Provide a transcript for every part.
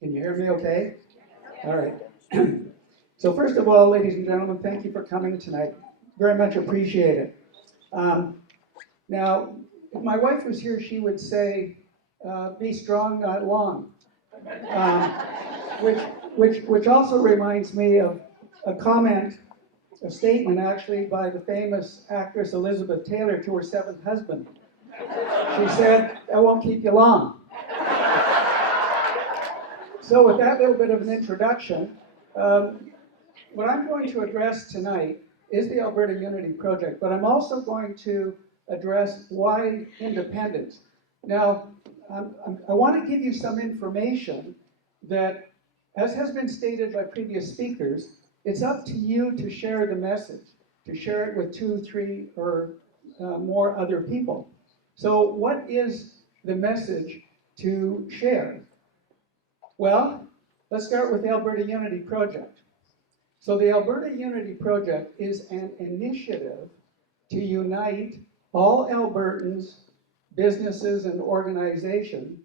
Can you hear me okay? All right. So first of all, ladies and gentlemen, thank you for coming tonight. Very much appreciate it. Now, if my wife was here, she would say, be strong, not long. Um, which also reminds me of a comment, a statement actually by the famous actress Elizabeth Taylor to her seventh husband. She said, I won't keep you long. So with that little bit of an introduction, what I'm going to address tonight is the Alberta Unity Project, but I'm also going to address why independence. Now, I want to give you some information that, as has been stated by previous speakers, it's up to you to share the message, to share it with 2, 3, or more other people. So what is the message to share? Well, let's start with the Alberta Unity Project. So the Alberta Unity Project is an initiative to unite all Albertans, businesses, and organizations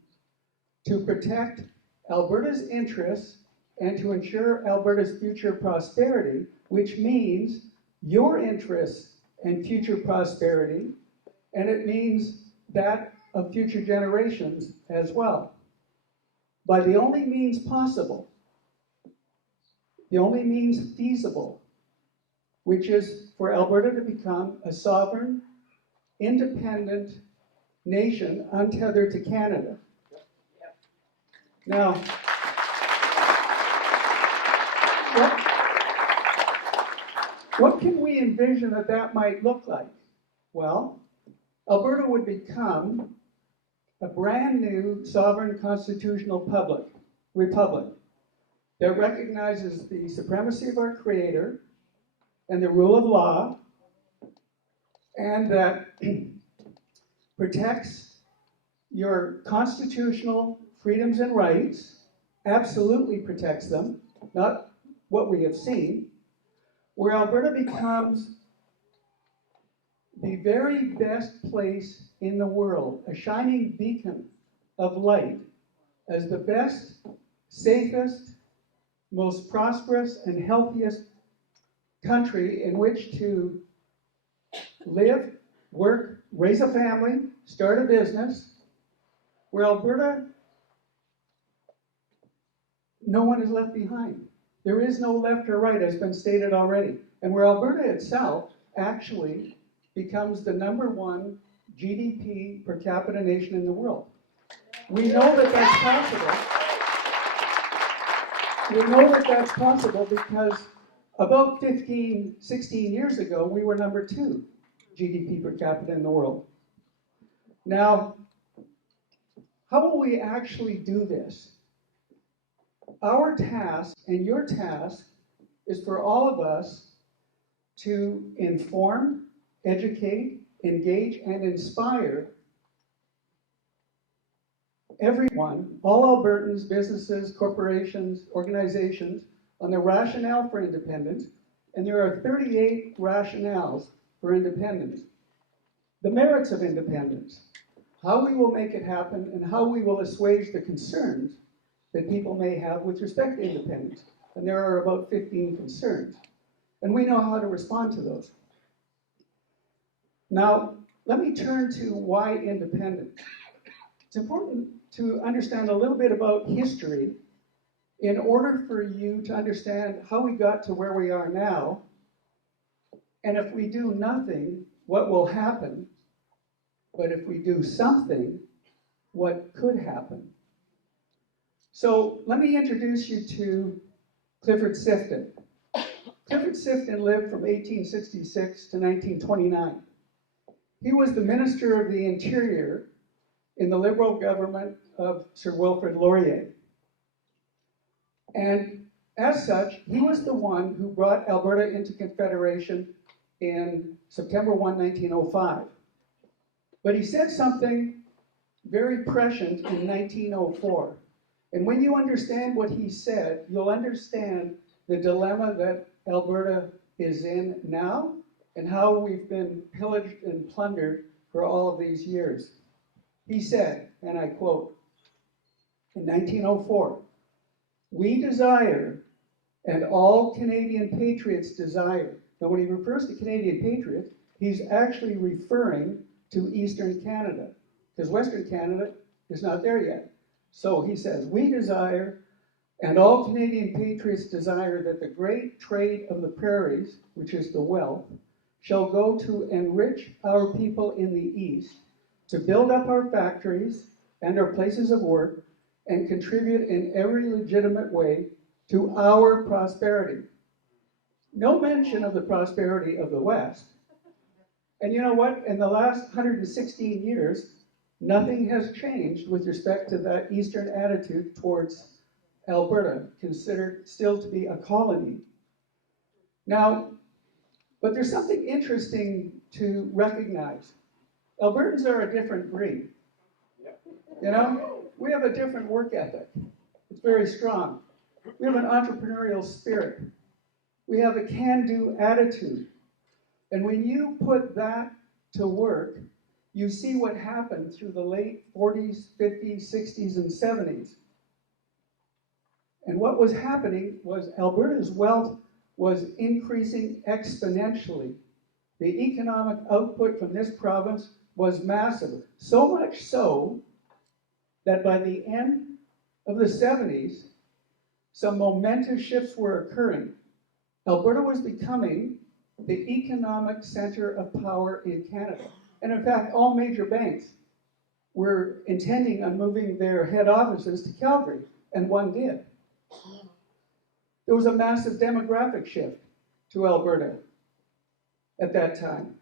to protect Alberta's interests and to ensure Alberta's future prosperity, which means your interests and future prosperity, and it means that of future generations as well. By the only means possible, the only means feasible, which is for Alberta to become a sovereign, independent nation untethered to Canada. Now, what can we envision that might look like? Well, Alberta would become a brand new sovereign constitutional republic that recognizes the supremacy of our Creator and the rule of law, and that protects your constitutional freedoms and rights, absolutely protects them, not what we have seen, where Alberta becomes the very best place in the world, a shining beacon of light, as the best, safest, most prosperous, and healthiest country in which to live, work, raise a family, start a business, where Alberta, no one is left behind. There is no left or right, as has been stated already. And where Alberta itself actually becomes the #1 GDP per capita nation in the world. We know that that's possible. We know that that's possible because about 15, 16 years ago, we were #2 GDP per capita in the world. Now, how will we actually do this? Our task and your task is for all of us to inform, educate, engage, and inspire everyone, all Albertans, businesses, corporations, organizations, on the rationale for independence, and there are 38 rationales for independence. The merits of independence, how we will make it happen, and how we will assuage the concerns that people may have with respect to independence. And there are about 15 concerns. And we know how to respond to those. Now, let me turn to why independence. It's important to understand a little bit about history in order for you to understand how we got to where we are now, and if we do nothing, what will happen, but if we do something, what could happen. So let me introduce you to Clifford Sifton. Clifford Sifton lived from 1866 to 1929. He was the Minister of the Interior in the Liberal government of Sir Wilfrid Laurier. And as such, he was the one who brought Alberta into Confederation in September 1, 1905. But he said something very prescient in 1904. And when you understand what he said, you'll understand the dilemma that Alberta is in now and how we've been pillaged and plundered for all of these years. He said, and I quote, in 1904, We desire, and all Canadian patriots desire. Now, when he refers to Canadian patriots, he's actually referring to Eastern Canada, because Western Canada is not there yet. So he says, we desire, and all Canadian patriots desire that the great trade of the prairies, which is the wealth, shall go to enrich our people in the East, to build up our factories and our places of work, and contribute in every legitimate way to our prosperity. No mention of the prosperity of the West. And you know what? In the last 116 years, nothing has changed with respect to that Eastern attitude towards Alberta, considered still to be a colony. Now, but there's something interesting to recognize. Albertans are a different breed. You know, we have a different work ethic. It's very strong. We have an entrepreneurial spirit. We have a can-do attitude. And when you put that to work, you see what happened through the late 40s, 50s, 60s, and 70s. And what was happening was Alberta's wealth was increasing exponentially. The economic output from this province was massive. So much so that by the end of the 70s, some momentous shifts were occurring. Alberta was becoming the economic center of power in Canada. And in fact, all major banks were intending on moving their head offices to Calgary, and one did. There was a massive demographic shift to Alberta at that time.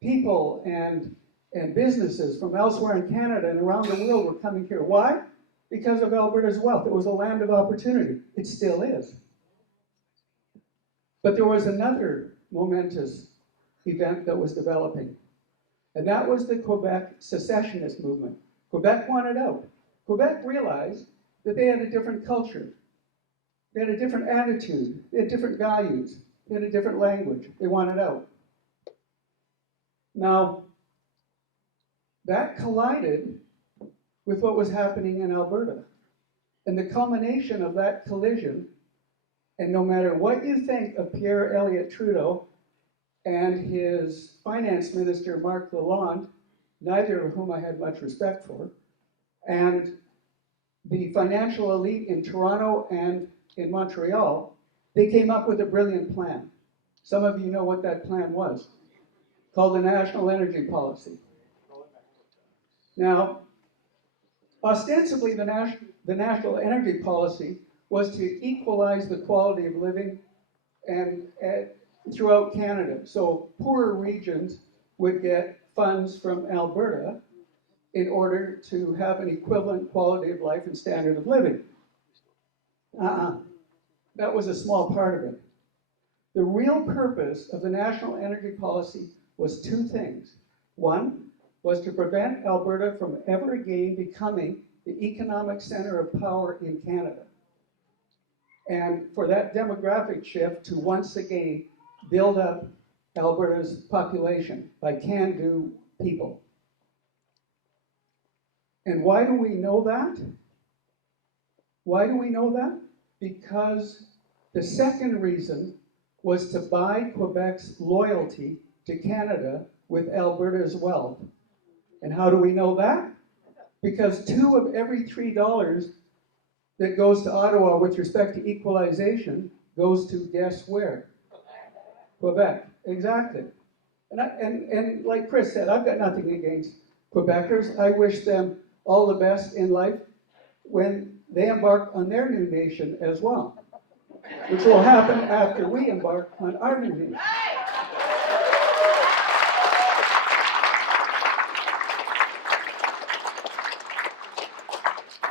People and businesses from elsewhere in Canada and around the world were coming here. Why? Because of Alberta's wealth. It was a land of opportunity. It still is. But there was another momentous event that was developing, and that was the Quebec secessionist movement. Quebec wanted out. Quebec realized that they had a different culture. They had a different attitude. They had different values. They had a different language. They wanted out. Now, that collided with what was happening in Alberta. And the culmination of that collision, and no matter what you think of Pierre Elliott Trudeau and his finance minister, Marc Lalonde, neither of whom I had much respect for, and the financial elite in Toronto and in Montreal, they came up with a brilliant plan. Some of you know what that plan was, called the National Energy Policy. Now, ostensibly, the National Energy Policy was to equalize the quality of living and throughout Canada. So poorer regions would get funds from Alberta in order to have an equivalent quality of life and standard of living. That was a small part of it. The real purpose of the National Energy Policy was two things. One was to prevent Alberta from ever again becoming the economic center of power in Canada, and for that demographic shift to once again build up Alberta's population by can-do people. And why do we know that? Why do we know that? Because the second reason was to buy Quebec's loyalty to Canada with Alberta's wealth. And how do we know that? Because 2 of every $3 that goes to Ottawa with respect to equalization goes to guess where? Quebec, exactly. And like Chris said, I've got nothing against Quebecers. I wish them all the best in life when they embark on their new nation as well, which will happen after we embark on our new nation.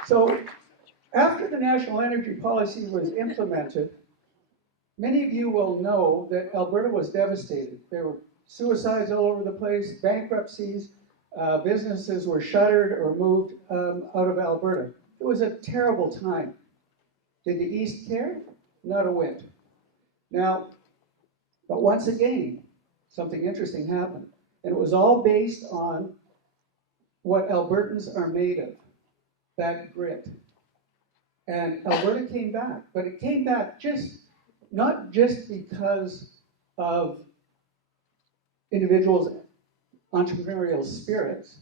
So, after the National Energy Policy was implemented, many of you will know that Alberta was devastated. There were suicides all over the place, bankruptcies, businesses were shuttered or moved out of Alberta. It was a terrible time. Did the East care? Not a whit. Now, but once again, something interesting happened. And it was all based on what Albertans are made of, that grit. And Alberta came back, but it came back not just because of individuals' entrepreneurial spirits,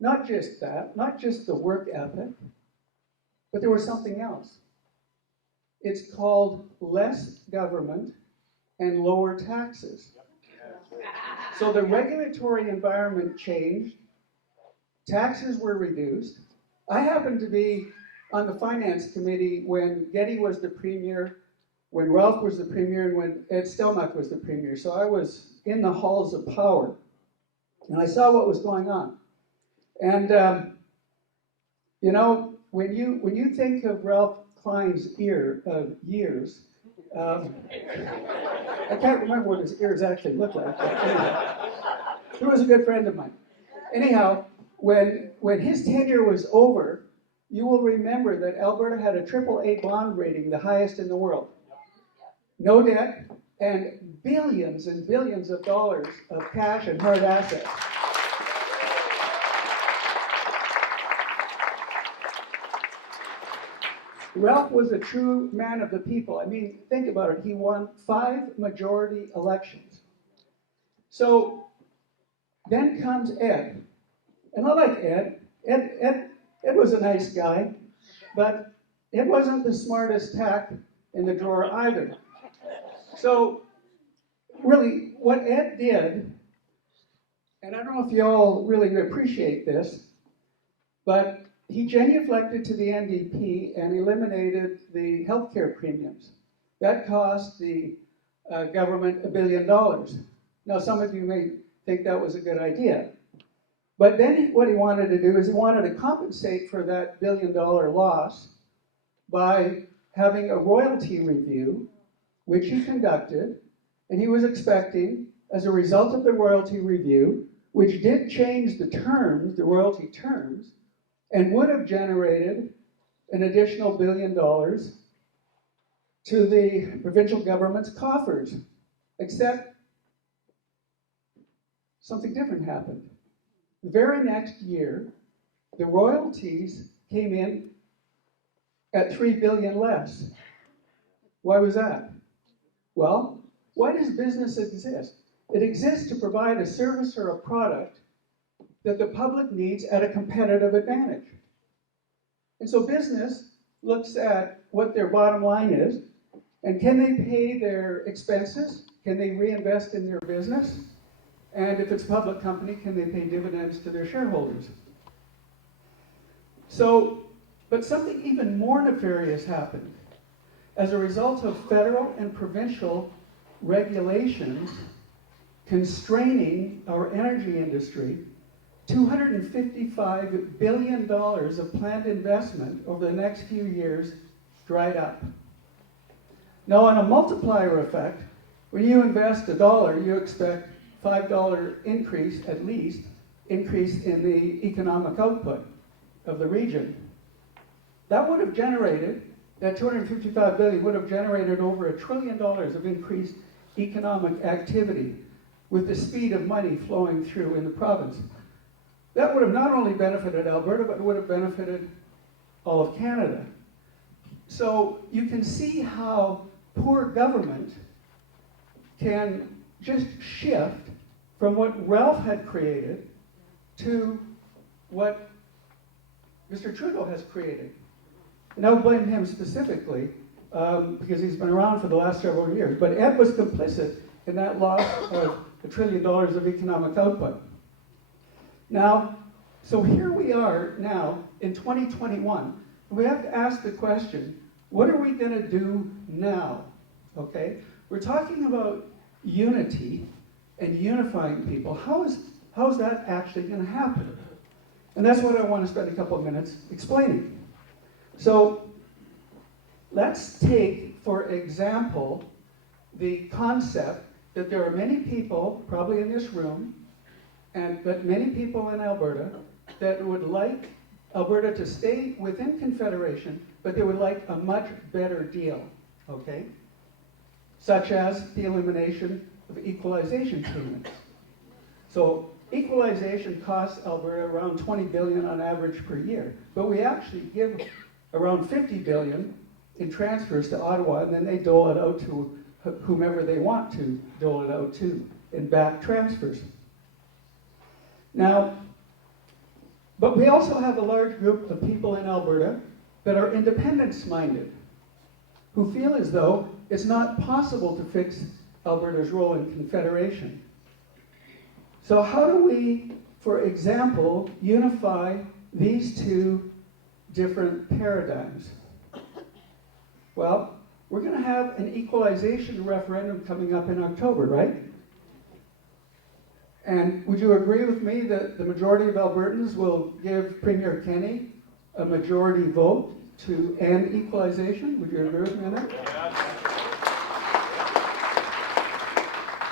not just that, not just the work ethic, but there was something else. It's called less government and lower taxes. So the regulatory environment changed, taxes were reduced. I happened to be on the finance committee when Getty was the premier, when Ralph was the premier, and when Ed Stelmach was the premier. So I was in the halls of power, and I saw what was going on. And you know, when you think of Ralph Klein's years, I can't remember what his ears actually looked like. But anyway, he was a good friend of mine. Anyhow, when his tenure was over, you will remember that Alberta had a AAA bond rating, the highest in the world. No debt, and billions and billions of dollars of cash and hard assets. Ralph was a true man of the people. I mean, think about it. He won 5 majority elections. So then comes Ed. And I like Ed. Ed was a nice guy, but Ed wasn't the smartest tack in the drawer either. So really, what Ed did, and I don't know if you all really appreciate this, but he genuflected to the NDP and eliminated the healthcare premiums. That cost the government $1 billion. Now, some of you may think that was a good idea. But then what he wanted to do is he wanted to compensate for that $1 billion loss by having a royalty review, which he conducted, and he was expecting, as a result of the royalty review, which did change the terms, the royalty terms, and would have generated an additional $1 billion to the provincial government's coffers. Except something different happened. The very next year, the royalties came in at $3 billion less. Why was that? Well, why does business exist? It exists to provide a service or a product that the public needs at a competitive advantage. And so business looks at what their bottom line is, and can they pay their expenses? Can they reinvest in their business? And if it's a public company, can they pay dividends to their shareholders? So, but something even more nefarious happened. As a result of federal and provincial regulations constraining our energy industry, $255 billion of planned investment over the next few years dried up. Now, on a multiplier effect, when you invest $1, you expect $5 increase, at least, increase in the economic output of the region. That would have generated, that $255 billion would have generated over $1 trillion of increased economic activity with the speed of money flowing through in the province. That would have not only benefited Alberta, but it would have benefited all of Canada. So you can see how poor government can just shift from what Ralph had created to what Mr. Trudeau has created. And I would blame him specifically because he's been around for the last several years. But Ed was complicit in that loss of $1 trillion of economic output. Now, so here we are now in 2021. We have to ask the question, what are we going to do now? Okay? We're talking about unity and unifying people. How is that actually going to happen? And that's what I want to spend a couple of minutes explaining. So let's take, for example, the concept that there are many people, probably in this room, but many people in Alberta, that would like Alberta to stay within Confederation, but they would like a much better deal, okay? Such as the elimination of equalization payments. So equalization costs Alberta around $20 billion on average per year, but we actually give around 50 billion in transfers to Ottawa, and then they dole it out to whomever they want to dole it out to in back transfers. Now, but we also have a large group of people in Alberta that are independence-minded, who feel as though it's not possible to fix Alberta's role in Confederation. So how do we, for example, unify these two different paradigms? Well, we're going to have an equalization referendum coming up in October, right? And would you agree with me that the majority of Albertans will give Premier Kenney a majority vote to end equalization? Would you agree with me on that?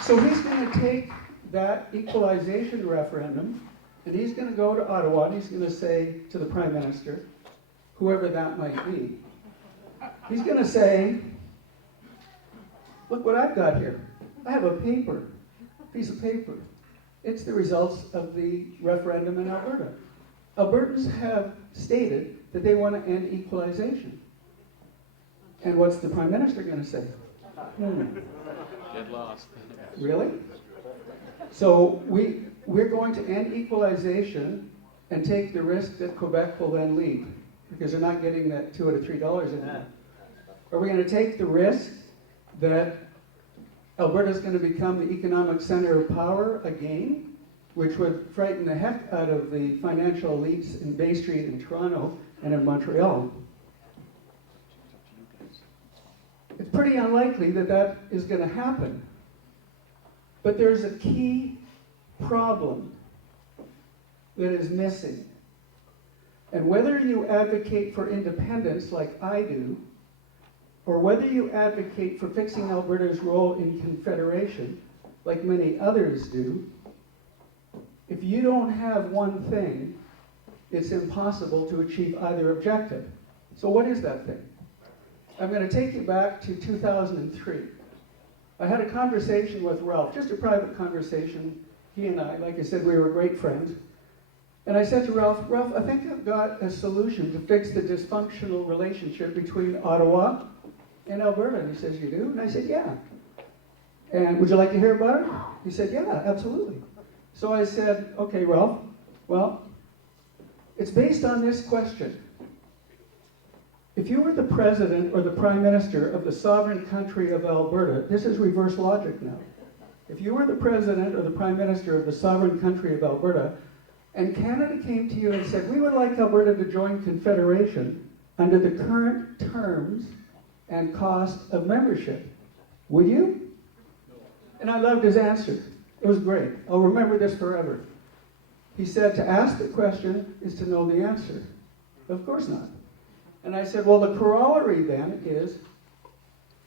So he's going to take that equalization referendum and he's going to go to Ottawa and he's going to say to the Prime Minister, whoever that might be, he's going to say, look what I've got here. I have a piece of paper. It's the results of the referendum in Alberta. Albertans have stated that they want to end equalization. And what's the Prime Minister going to say? Get lost. Really? So we're going to end equalization and take the risk that Quebec will then leave because they're not getting that $2 or $3 anymore. Are we going to take the risk that Alberta is going to become the economic center of power again, which would frighten the heck out of the financial elites in Bay Street in Toronto and in Montreal? It's pretty unlikely that that is going to happen. But there's a key problem that is missing. And whether you advocate for independence like I do, or whether you advocate for fixing Alberta's role in Confederation, like many others do, if you don't have one thing, it's impossible to achieve either objective. So what is that thing? I'm going to take you back to 2003. I had a conversation with Ralph, just a private conversation. He and I, like I said, we were great friends. And I said to Ralph, I think I've got a solution to fix the dysfunctional relationship between Ottawa and Alberta. And he says, you do? And I said, yeah. And would you like to hear about it? He said, yeah, absolutely. So I said, okay, Ralph, well, it's based on this question. If you were the president or the prime minister of the sovereign country of Alberta, this is reverse logic now. If you were the president or the prime minister of the sovereign country of Alberta, and Canada came to you and said, we would like Alberta to join Confederation under the current terms and cost of membership, would you? And I loved his answer. It was great. I'll remember this forever. He said, to ask the question is to know the answer. Of course not. And I said, well, the corollary then is,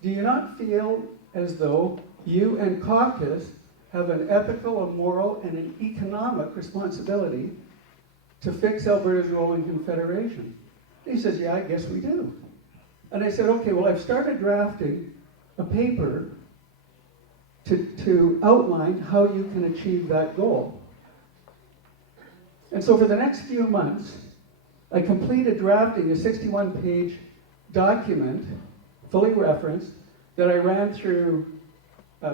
do you not feel as though you and caucus have an ethical, a moral, and an economic responsibility to fix Alberta's role in Confederation? And he says, yeah, I guess we do. And I said, okay, well, I've started drafting a paper to outline how you can achieve that goal. And so for the next few months, I completed drafting a 61-page document, fully referenced, that I ran through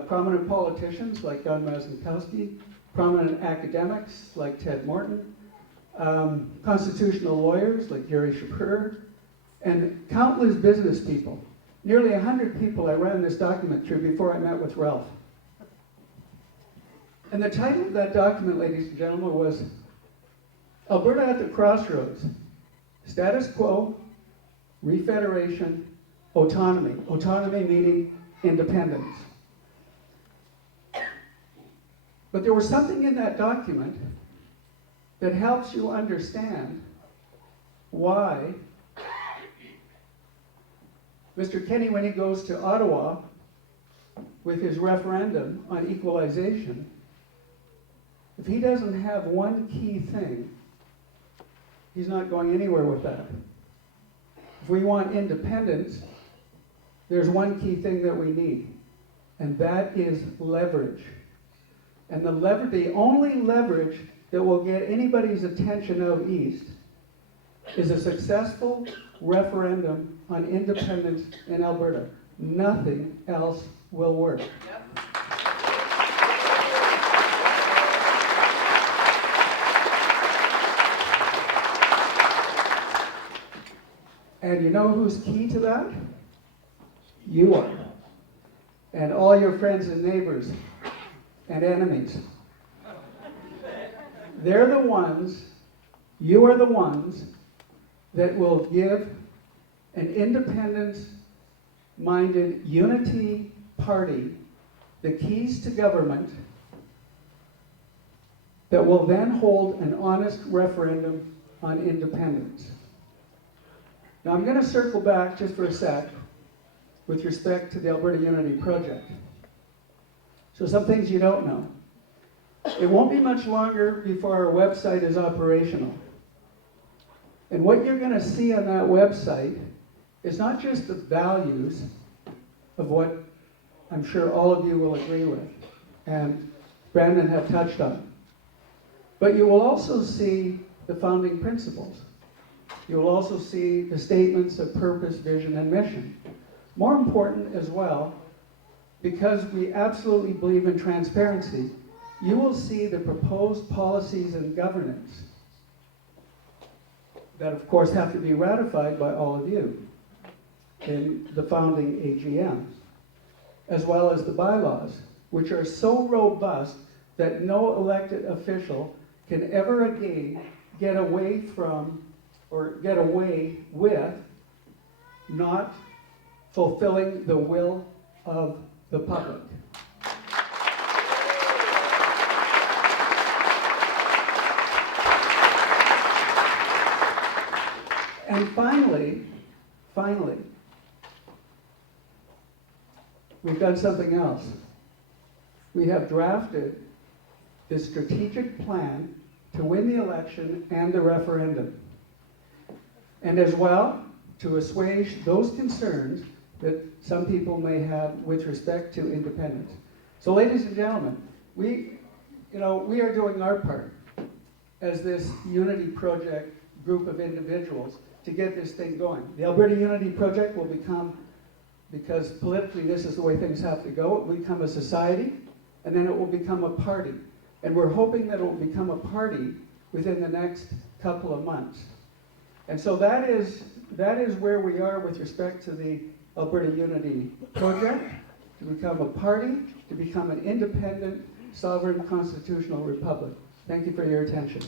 prominent politicians like Don Mazankowski, prominent academics like Ted Morton, constitutional lawyers like Gary Shapur, and countless business people. Nearly 100 people I ran this document through before I met with Ralph. And the title of that document, ladies and gentlemen, was Alberta at the Crossroads. Status quo, refederation, autonomy. Autonomy meaning independence. But there was something in that document that helps you understand why Mr. Kenney, when he goes to Ottawa with his referendum on equalization, if he doesn't have one key thing, he's not going anywhere with that. If we want independence, there's one key thing that we need, and that is leverage. And the only leverage that will get anybody's attention out east is a successful referendum on independence in Alberta. Nothing else will work. And you know who's key to that? You are. And all your friends and neighbors and enemies. They're the ones, you are the ones, that will give an independence-minded unity party the keys to government that will then hold an honest referendum on independence. Now I'm going to circle back just for a sec with respect to the Alberta Unity Project. So some things you don't know. It won't be much longer before our website is operational. And what you're going to see on that website is not just the values of what I'm sure all of you will agree with, and Brandon have touched on, but you will also see the founding principles. You will also see the statements of purpose, vision, and mission. More important as well, because we absolutely believe in transparency, you will see the proposed policies and governance that, of course, have to be ratified by all of you in the founding AGM, as well as the bylaws, which are so robust that no elected official can ever again get away from or get away with not fulfilling the will of the public. And finally, we've done something else. We have drafted the strategic plan to win the election and the referendum. And as well, to assuage those concerns that some people may have with respect to independence. So ladies and gentlemen, we are doing our part as this Unity Project group of individuals to get this thing going. The Alberta Unity Project will become, because politically this is the way things have to go, it will become a society, and then it will become a party. And we're hoping that it will become a party within the next couple of months. And so that is where we are with respect to the Alberta Unity Project, to become a party, to become an independent, sovereign, constitutional republic. Thank you for your attention.